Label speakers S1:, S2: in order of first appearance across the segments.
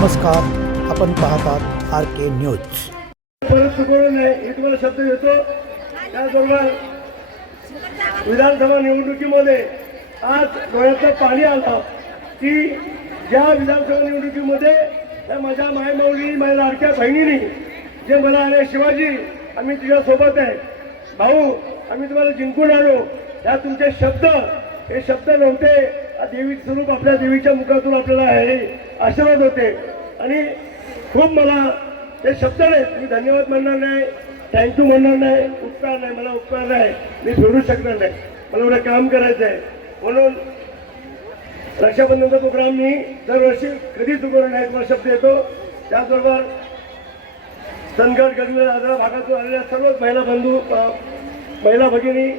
S1: नमस्कार आपण पाहतात आर के न्यूज
S2: परत चुकवलं नाही हे तुम्हाला शब्द देतो त्याचबरोबर विधानसभा निवडणुकीमध्ये आज डोळ्याचं पाणी आलं की ज्या विधानसभा निवडणुकीमध्ये त्या माझ्या मायमाऊली माझ्या लाडक्या बहिणीने जे मला आले शिवाजी आम्ही तुझ्या सोबत आहे. भाऊ आम्ही तुम्हाला जिंकून आलो. या तुमचे शब्द हे शब्द नव्हते. देवी स्वरूप आपल्या देवीच्या मुखातून आपल्याला हे आशीर्वाद होते. आणि खूप मला ते शब्द नाहीत मी धन्यवाद म्हणणार नाही थँक्यू म्हणणार नाही उपकार नाही मला उपकार नाही. मी सोडू शकणार नाही. मला एवढं काम करायचं आहे. म्हणून रक्षाबंधनचा प्रोग्राम मी दरवर्षी कधी उघडून नाही तुम्हाला शब्द येतो त्याचबरोबर सनगड गडवे दादरा भागातून आलेल्या सर्व महिला बंधू महिला भगिनी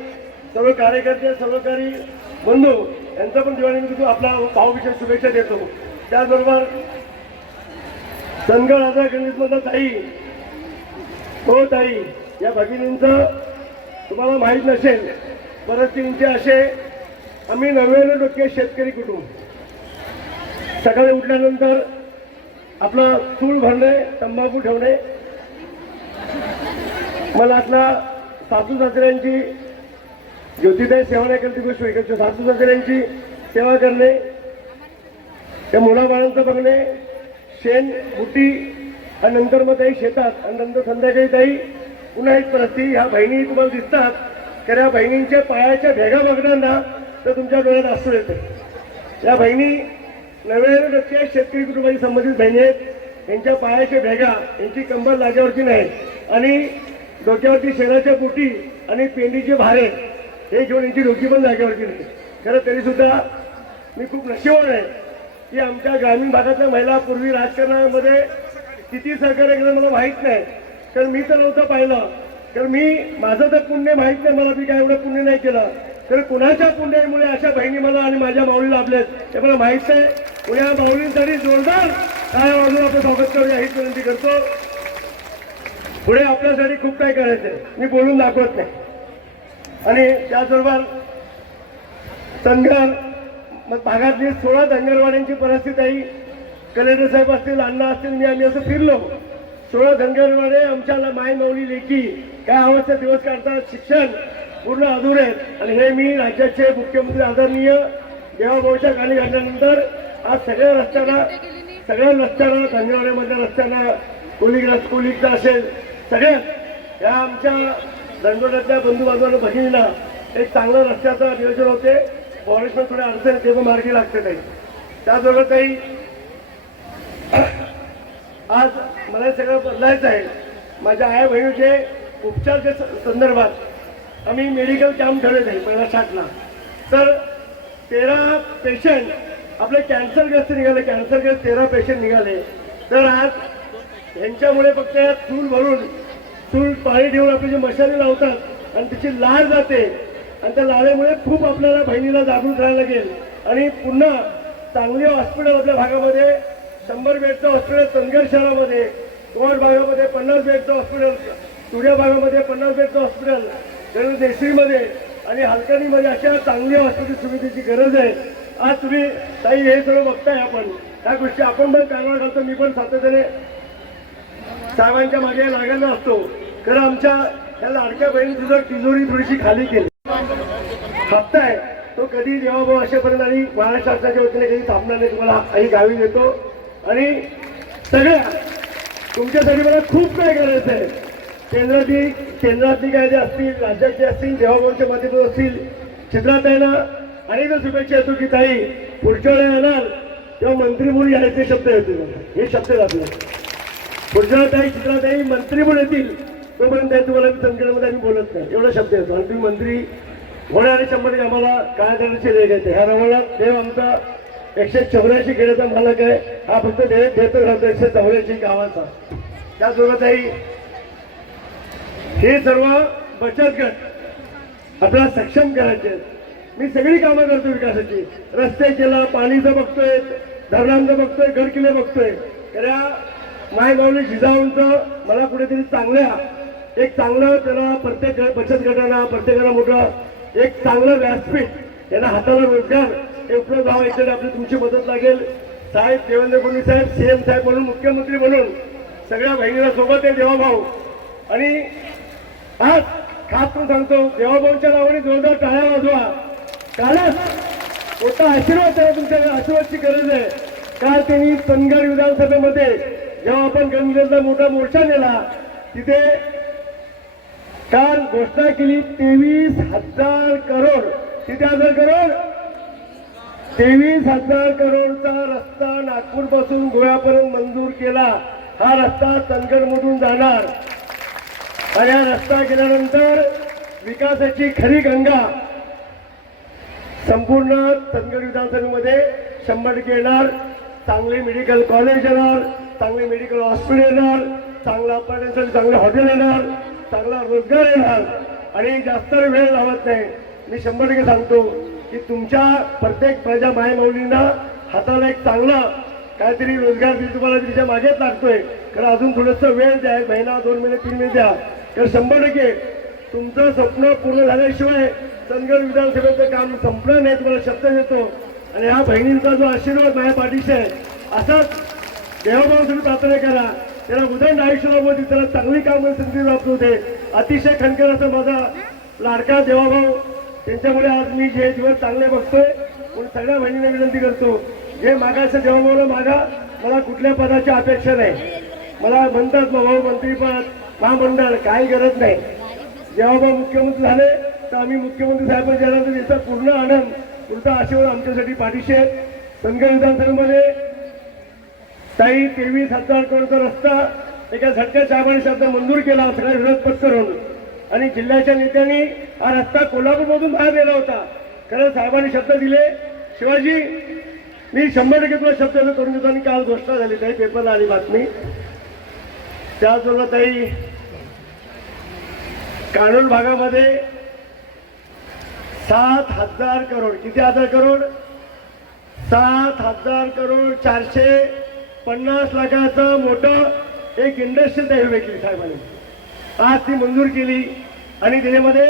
S2: सर्व कार्यकर्ते सर्वकारी बंधू यांचा पण दिवाळीनिमित्त आपला भाऊविषयी शुभेच्छा देतो. त्याचबरोबर सनगड आजार गणितमधला ताई. हो ताई या भगिनींचं तुम्हाला माहीत नसेल परिस्थितींचे असे आम्ही नव्याण्णव टक्के शेतकरी कुटुंब. सकाळी उठल्यानंतर आपलं चूळ भरणे तंबाखू ठेवणे मला आपला सासू सासऱ्यांची ज्योतिदाय सेवा नाही करते गोष्ट इकडच्या सासू सासऱ्यांची सेवा करणे त्या मुलाबाळांचं बघणे शेण बुटी आणि नंतर मग ताई शेतात आणि नंतर संध्याकाळी ताई पुन्हा एक परिस्थिती ह्या बहिणी तुम्हाला दिसतात. तर या बहिणींच्या पायाच्या भेगा बघणार ना तर तुमच्या डोळ्यात असू येते. या बहिणी नव्याण्णव टक्के शेतकरी कुटुंबाशी संबंधित बहिणी आहेत. यांच्या पायाच्या भेगा यांची कंबर लाग्यावरची नाही. आणि डोक्यावरती शेणाच्या बुटी आणि पेंडीचे भारे हे घेऊन यांची डोकी पण जागेवरती नाही खरं तरी सुद्धा मी खूप नशिबान आहे. की आमच्या ग्रामीण भागातल्या महिला पूर्वी राजकारणामध्ये किती सहकार्य केलं मला माहीत नाही. तर मी तर नव्हतं पाहिलं. तर मी माझं तर पुण्य माहीत नाही मला मी काय एवढं पुण्य नाही केलं. तर कुणाच्या पुण्यामुळे अशा बहिणी मला आणि माझ्या माऊली लाभलेत हे मला माहीत नाही पुण्या माऊलींसाठी जोरदार काय वाजून आपण स्वागत करूया हीच विनंती करतो. पुढे आपल्यासाठी खूप काही करायचं आहे मी बोलून दाखवत नाही. आणि त्याचबरोबर धनगर मग भागातली सोळा धनगरवाड्यांची परिस्थिती आहे. कलेक्टर साहेब असतील अण्णा असतील मी आम्ही असं फिरलो. सोळा धनगरवाडे आमच्या माय माऊली लेखी. काय अवस्था दिवस काढतात शिक्षण पूर्ण अधुरे आहेत आणि हे मी राज्याचे मुख्यमंत्री आदरणीय देवाभाऊच्या गाणी घातल्यानंतर आज सगळ्या रस्त्याला सगळ्या रस्त्यांना धनगरवाड्यामधल्या रस्त्यांना कोलिक रस कोलिकचा असेल सगळ्यात या आमच्या धनगडातल्या बंधू बांधवांना भगिनीला एक चांगलं रस्त्याचं नियोजन होते. फॉरेस्टमध्ये थोडे अडचण ते पण मार्गी लागते काही त्याचबरोबर काही आज मला हे सगळं बदलायचं आहे. माझ्या आया बहिणीचे उपचारच्या स- संदर्भात आम्ही मेडिकल कॅम्प ठेवले आहे पहिला साठला तर तेरा पेशंट आपले कॅन्सरग्रस्त निघाले कॅन्सरग्रस्त तेरा पेशंट निघाले. तर आज यांच्यामुळे फक्त या चूल भरून चूल पाणी ठेवून आपली जी मशाली लावतात आणि तिची लाळ जाते आणि त्या लाळेमुळे खूप आपल्याला बहिणीला जागृत राहायला लागेल. आणि पुन्हा चांगली हॉस्पिटल आपल्या भागामध्ये शंभर बेडचं हॉस्पिटल सनगर शहरामध्ये कोट भागामध्ये पन्नास बेडचं हॉस्पिटल सूर्या भागामध्ये पन्नास बेडचं हॉस्पिटल गरज देसरीमध्ये आणि हलकणीमध्ये अशा चांगली हॉस्पिटल सुविधेची गरज आहे. आज तुम्ही ताई हे सगळं बघताय आपण. त्या गोष्टी आपण पण कानावर घालतो मी पण सातत्याने साहेबांच्या मागे लागायला असतो. खरं आमच्या या लाडक्या बहिणीची जर तिजोरी थोडीशी खाली केली हप्ता आहे. तो कधी देवाभाऊ असेपर्यंत आणि महाराष्ट्र शासनाच्या वतीने कधी थांबणार नाही तुम्हाला आई गावी देतो आणि सगळ्या तुमच्यासाठी मला खूप काय करायचं आहे. केंद्रातली केंद्रातली कायदे असतील राज्याचे असतील देवाभाऊच्या माध्यमातून असतील क्षेत्रात आहे ना अनेक शुभेच्छा येतो की ताई पुढच्या वेळेला येणार. तेव्हा मंत्री म्हणून यायचे शब्द येतील. हे शब्द आहेत आपले. पुढच्या ताई चित्रातही मंत्री म्हणून येतील. तोपर्यंत तुम्हाला संकटामध्ये आम्ही बोलत नाही. एवढा शब्द येतो. आणि तुम्ही मंत्री होण्या आणि शंभर आम्हाला काय करायचे रेग येते ह्या रंगाला देव आमचा एकशे चौऱ्याऐंशी खेळाचा मालक आहे. हा फक्त देव देतो घालतो एकशे चौऱ्याऐंशी गावाचा. त्याचबरोबरही हे सर्व बचत गट आपल्याला सक्षम करायचे आहेत. मी सगळी कामं करतो विकासाची. रस्ते केला पाणीचं बघतोय धरणांचं बघतोय घर किल्ले बघतोय. खऱ्या या जिजाऊंचं मला कुठेतरी चांगल्या एक चांगलं त्याला प्रत्येक बचत गटाला प्रत्येकाला मोठं एक चांगलं व्यासपीठ त्यांना हाताला रोजगार हे उपलब्ध व्हावं याच्यासाठी आपली तुमची मदत लागेल. साहेब देवेंद्र फडणवीस साहेब सीएम साहेब म्हणून मुख्यमंत्री म्हणून सगळ्या बहिणीला सोबत आहे देवाभाऊ. आणि आज खास पण सांगतो देवाभाऊच्या नावाने जोरदार टाळ्या वाजवा. कालच मोठा आशीर्वाद त्याला तुमच्या आशीर्वादची गरज आहे. काल त्यांनी चंदगड विधानसभेमध्ये जेव्हा आपण गणगडचा मोठा मोर्चा नेला तिथे काल घोषणा केली तेवीस हजार करोड. किती हजार करोड? तेवीस हजार करोडचा रस्ता नागपूरपासून गोव्यापर्यंत मंजूर केला. हा रस्ता चंदगड मधून जाणार. आणि हा रस्ता केल्यानंतर विकासाची खरी गंगा संपूर्ण तनगड विधानसभेमध्ये शंभर टक्के येणार. चांगले मेडिकल कॉलेज येणार चांगले मेडिकल हॉस्पिटल येणार चांगला पर्यटनासाठी चांगले हॉटेल येणार. चांगला रोजगार येणार आणि जास्त वेळ लावत नाही. मी शंभर टक्के सांगतो की तुमच्या प्रत्येक प्रजा मायमाऊलींना हाताला एक चांगला काहीतरी रोजगार मी तुम्हाला तिच्या मागेच लागतोय. कारण अजून थोडंसं वेळ द्या एक महिना दोन महिने तीन महिने द्या. तर शंभर टक्के तुमचं स्वप्न पूर्ण झाल्याशिवाय चंदगड विधानसभेचं काम संपलं नाही तुम्हाला शब्द देतो. आणि ह्या बहिणींचा जो आशीर्वाद माझ्या पाठीशी आहे असाच देवाभाऊ तुम्ही प्रार्थना करा. त्याला उदंड आयुष्य त्याला चांगली कामं संधी प्राप्त होते. अतिशय खणकर असं माझा लाडका देवाभाऊ त्यांच्यामुळे आज मी जे दिवस चांगले बघतोय. म्हणून सगळ्या बहिणींना विनंती करतो जे मागायचं देवाभाऊला मागा. मला कुठल्या पदाची अपेक्षा नाही. मला म्हणतात भाऊ मंत्रीपद महामंडळ काही गरज नाही. जेव्हा भाऊ मुख्यमंत्री झाले तर आम्ही मुख्यमंत्री साहेबांच्या याचा पूर्ण आनंद पुढचा आशीर्वाद आमच्यासाठी पाठीशी आहेत संघ विधानसभेमध्ये ताई तेवीस हजार करोडचा रस्ता त्याच्या झटक्या साहेबांनी शब्द मंजूर केला सगळ्या विरोध पत्करून. आणि जिल्ह्याच्या नेत्यांनी हा रस्ता कोल्हापूरमधून बाहेर नेला होता. खरं साहेबांनी शब्द दिले. शिवाजी मी शंभर टक्के तुला शब्द करून देतो. आणि काल घोषणा झाली काही पेपरला आली बातमी. त्याचबरोबर ताई कानून भागामध्ये सात हजार करोड किती हजार करोड? सात हजार करोड चारशे पन्नास लाखाचं मोठं एक इंडस्ट्री तयार केली साहेबांनी. आज ती मंजूर केली आणि त्याच्यामध्ये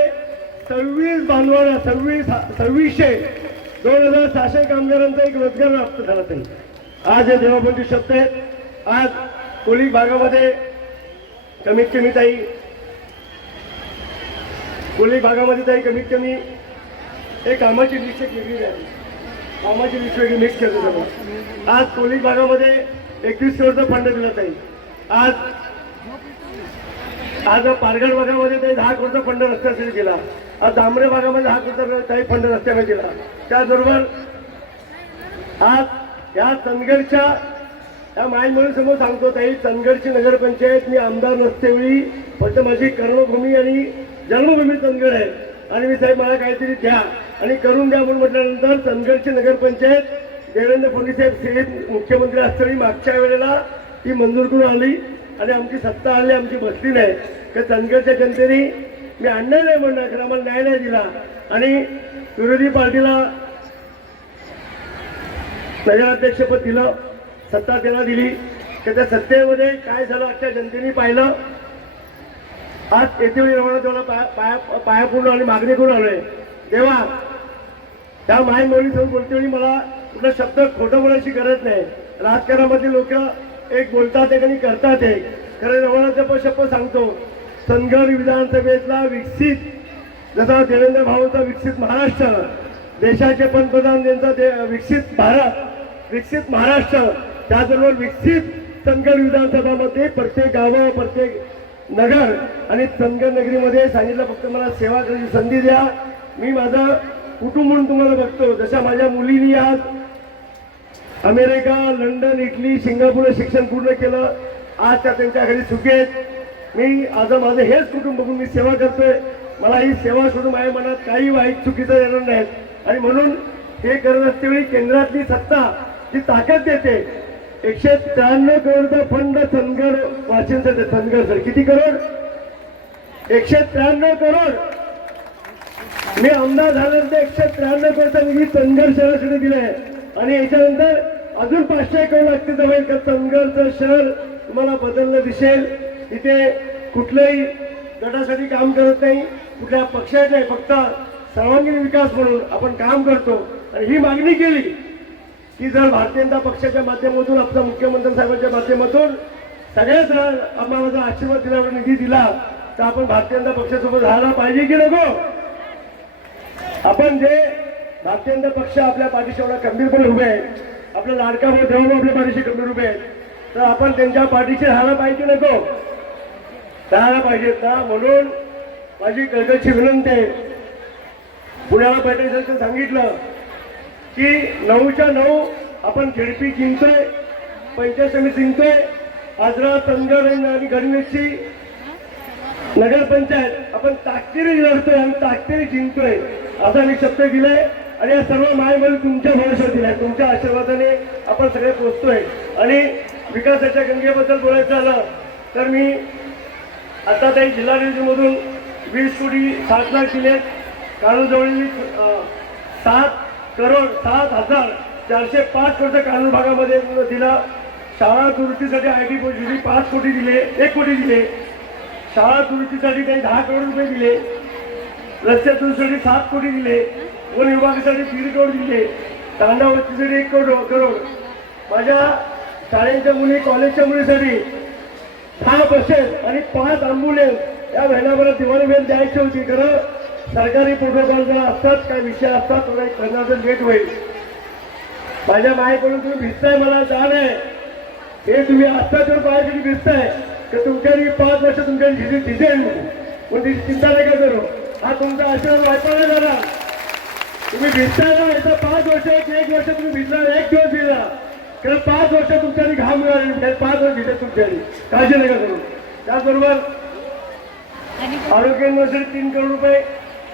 S2: सव्वीस बांधवांना सव्वीस सव्वीसशे दोन हजार सहाशे कामगारांचा एक रोजगार प्राप्त झाला तरी. आज हे देवाबंदी शब्द आहेत. आज कोली भागामध्ये कमीत कमी ताई कोली भागामध्ये ताई कमीत कमी एक कामाची लिस्ट एक वेगळी आहे कामाची लिस्ट वेगळी मिक्स करतो आज कोली भागामध्ये एकवीस करोडचा फंड दिला ताई. आज आज पारगड भागामध्ये काही दहा करोडचा फंड रस्त्यासाठी दिला. आज दामरे भागामध्ये दहा करोडचा काही फंड रस्त्यामध्ये दिला. त्याचबरोबर आज या चंदगडच्या या मायमुळे समोर सांगतो ताई चंदगडची नगरपंचायत मी आमदार नसतेवेळी फक्त माझी कर्मभूमी आणि जन्मभूमी चंदगड आहे. आणि मी साहेब मला काहीतरी द्या आणि करून द्या म्हणून म्हटल्यानंतर चंदगडची नगरपंचायत देवेंद्र फडणवीसाहेब मुख्यमंत्री असताना मागच्या वेळेला ती मंजूर करून आली आणि आमची सत्ता आली आमची बसली नाही. तर चंदगडच्या जनतेने मी अन्याय नाही म्हणणार कारण आम्हाला न्याय नाही दिला. आणि विरोधी पार्टीला नगराध्यक्षपद दिलं सत्ता त्यांना दिली. तर त्या सत्तेमध्ये काय झालं आजच्या जनतेने पाहिलं. आज येथे रवाना पाया पाया पाया पूर्ण आणि मागणी करून आलोय. तेव्हा त्या मायमौली समोर बोलते वेळी मला कुठला शब्द खोटं बोलायची गरज नाही. राजकारणामध्ये लोक एक बोलतात एक आणि करतात एक. कारण रवानाचा पण शब्द सांगतो चंदगड विधानसभेतला विकसित जसा देवेंद्र भाऊचा विकसित महाराष्ट्र देशाचे पंतप्रधान त्यांचा दे- विकसित भारत विकसित महाराष्ट्र त्याचबरोबर विकसित चंदगड विधानसभामध्ये प्रत्येक गावं प्रत्येक नगर आणि चंदगड नगरीमध्ये सांगितलं फक्त मला सेवा करायची संधी द्या. मी माझं कुटुंब म्हणून तुम्हाला बघतो. जशा माझ्या मुलीनी आज अमेरिका लंडन इटली सिंगापूर शिक्षण पूर्ण केलं. आज त्या त्यांच्या घरी सुखी आहेत. मी आज माझं हेच कुटुंब बघून मी सेवा करतोय. मला ही सेवा सोडून माझ्या मनात काही वाईट चुकीचं येणार नाही. आणि म्हणून हे करत असतेवेळी केंद्रातली सत्ता जी ताकद देते एकशे त्र्याण्णव करोडचा फंड थनगड वाशिमसाठी थनगड सर किती करोड? एकशे त्र्याण्णव करोड. मी आमदार झाल्यानंतर एकशे त्र्याण्णव करोडचा निधी थनगड शहरासाठी दिलाय आणि याच्यानंतर अजून पाचशे करोड लागतील होईल का चंदगडचं शहर तुम्हाला बदललं दिसेल. इथे कुठल्याही गटासाठी काम करत नाही कुठल्या पक्षात नाही फक्त सर्वांगीण विकास म्हणून आपण काम करतो. आणि ही मागणी केली की जर भारतीय जनता पक्षाच्या माध्यमातून आपल्या मुख्यमंत्री साहेबांच्या माध्यमातून सगळ्याच आम्हाला जर आशीर्वाद दिला निधी दिला तर आपण भारतीय जनता पक्षासोबत राहायला पाहिजे की नको? आपण जे भारतीय जनता पक्ष आपल्या पाठीशी एवढा खंबीरपणे उभे आहे आपल्या लाडका भाऊ देवा आपल्या पाठीशी कमी रुपये आहेत. तर आपण त्यांच्या पाठीशी राहायला पाहिजे नको. राहायला पाहिजेत ना म्हणून माझी कळकळची विनंती आहे. पुण्याला बैठकीचं सांगितलं की नऊच्या नऊ आपण झेडपी जिंकतोय पंचायत समिती जिंकतोय. आजरा चंदगड आणि गणवेशची नगरपंचायत आपण ताकदीने लढतोय आणि ताकदीने जिंकतोय. असा मी शब्द दिलाय. आणि या सर्व मायमध्ये तुमच्या भविष्यातील आहे. तुमच्या आशीर्वादाने आपण सगळे पोचतोय. आणि विकासाच्या गंगेबद्दल बोलायचं झालं तर मी आता ताई जिल्हा रेल्वेमधून वीस कोटी सात लाख दिले कानूनजवळ सात करोड सात हजार चारशे पाच कोटी कानून भागामध्ये दिला. शाळा दुरुस्तीसाठी आय टी दिली पाच कोटी दिले एक कोटी दिले. शाळा दुरुस्तीसाठी काही दहा करोड रुपये दिले. रस्त्या दुरुस्तीसाठी सात कोटी दिले. वन विभागासाठी दीड करोड दिले तांडावरतीसाठी एक करोड करोड. माझ्या शाळेच्या मुली कॉलेजच्या मुलीसाठी दहा बसेस आणि पाच अँब्युलन्स या महिन्याभरात दिवाळी वेळ द्यायची होती. खरं सरकारी प्रोटोकॉल जर असतात काय विषय असतात थोडा एक महिन्याचं लेट होईल. माझ्या मायकडून तुम्ही भिजताय मला जाण आहे. हे तुम्ही आत्ता तर पाहिजे की भिजताय तर तुमच्या पाच वर्ष तुमच्या डिझेल पण ती चिंता नाही का करू. हा तुमचा आशीर्वाद वाईट जाणार तुम्ही भिजता ना याचा पाच वर्ष एक वर्ष तुम्ही भिजणार एक दिवस भिजला कारण पाच वर्ष तुमच्यानी घाम मिळाले म्हणजे पाच वर्ष भिजत तुमच्यानी. काळजी नका करू. त्याचबरोबर आरोग्य युनिव्हर्सिटी तीन करोड रुपये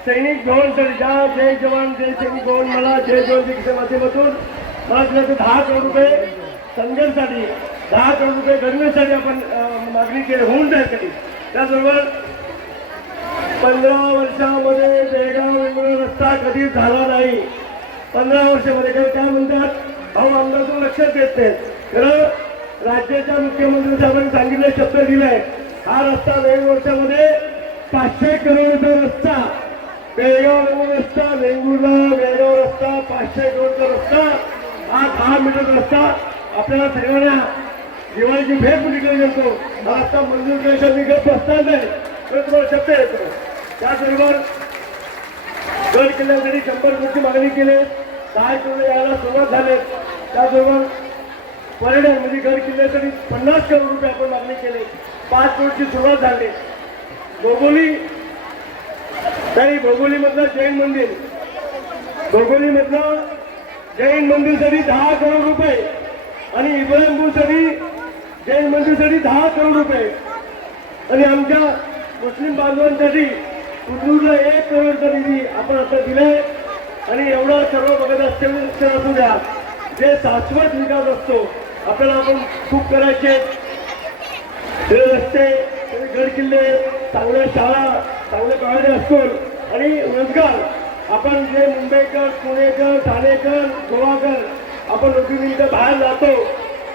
S2: सैनिक भवनसाठी ज्या जय जवान जय सैनिक भवन मला जय जवानच्या माध्यमातून मला दिलं दहा करोड रुपये संघर्षसाठी दहा करोड रुपये गरजेसाठी आपण मागणी केली होऊन जाईल त्याचबरोबर पंधरा वर्षामध्ये बेळगाव वेगवेगळा रस्ता कधीच झाला नाही. पंधरा वर्षामध्ये काही काय म्हणतात भाऊ आमदार लक्षात देत नाही. खरं राज्याच्या मुख्यमंत्री साहेबांनी सांगितले शब्द दिलाय. हा रस्ता दोन वर्षामध्ये पाचशे करोडचा रस्ता बेळगाव रस्ता वेंगुर्ला बेळगाव रस्ता पाचशे करोडचा रस्ता हा दहा मीटर रस्ता. आपल्याला सगळ्यांना दिवाळीची भेट मुलीकडे करतो हा रस्ता मंजूर केल्याशिवाय गप्प बसणार नाही. तर तुम्हाला शब्द येतो त्याचबरोबर गड किल्ल्यासाठी शंभर कोटी मागणी केली. दहा करोड यायला सुरुवात झाले. त्याचबरोबर पर्यटन म्हणजे गड किल्ल्यासाठी पन्नास करोड रुपये आपण मागणी केली. पाच करोडची सुरुवात झाली. भोगोली तरी भोगोलीमधलं जैन मंदिर. भोगोलीमधलं जैन मंदिरसाठी दहा करोड रुपये आणि इब्राहिमपूरसाठी जैन मंदिरसाठी दहा करोड रुपये. आणि आमच्या मुस्लिम बांधवांसाठी कुटूरला एक करोडचा निधी आपण आता दिलाय आणि एवढा सर्व बघत असते असू द्या. जे शाश्वत विकास असतो आपल्याला आपण खूप करायचे. रस्ते हे गड किल्ले चांगल्या शाळा चांगले कॉलेज असतील आणि रोजगार. आपण जे मुंबईकर पुणेकर ठाणेकर गोवाकर आपण नोकरीनिमित्त बाहेर जातो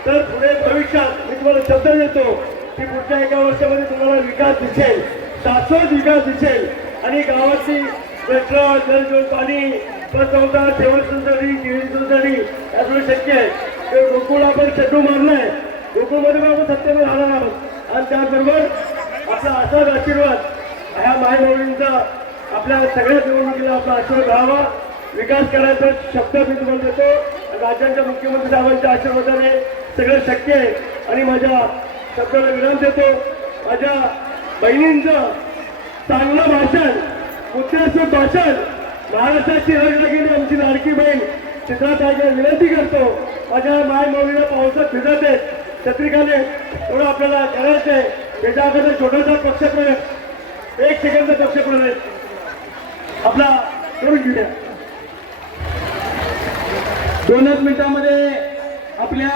S2: तर पुढे भविष्यात मी तुम्हाला शब्द देतो की पुढच्या एका वर्षामध्ये तुम्हाला विकास दिसेल. शाश्वत विकास दिसेल. आणि गावाची पेट्रोल जलजोड पाणी पतवता ठेवणसाठी गिळीसाठी यासगळं शक्य आहे. ते गोकुळ आपण चटू मारलाय. गोकुळमध्ये पण आपण सत्तेमध्ये राहणार आहोत. आणि त्याचबरोबर आपला असाच आशीर्वाद ह्या मायभावणींचा आपल्या सगळ्या निवडणुकीला आपला आशीर्वाद राहावा. विकास करायचा शब्द मी तुम्हाला देतो. राज्याच्या मुख्यमंत्री साहेबांच्या आशीर्वादाने सगळं शक्य आहे. आणि माझ्या शब्दाला विराम देतो. माझ्या बहिणींचं चांगलं भाषण उद्देशून भाषण महाराष्ट्राची रग गेली आमची लाडकी बहीण. चित्रात विनंती करतो माझ्या माय मौलीला पावसात भिजत आहेत छत्रिकाने थोडं आपल्याला करायचं आहे. त्याच्याकडे अगोदर छोटासा एक एक सेकंदचा पक्षप्रयोग आपला करून घेऊया.
S3: दोनच मिनिटांमध्ये आपल्या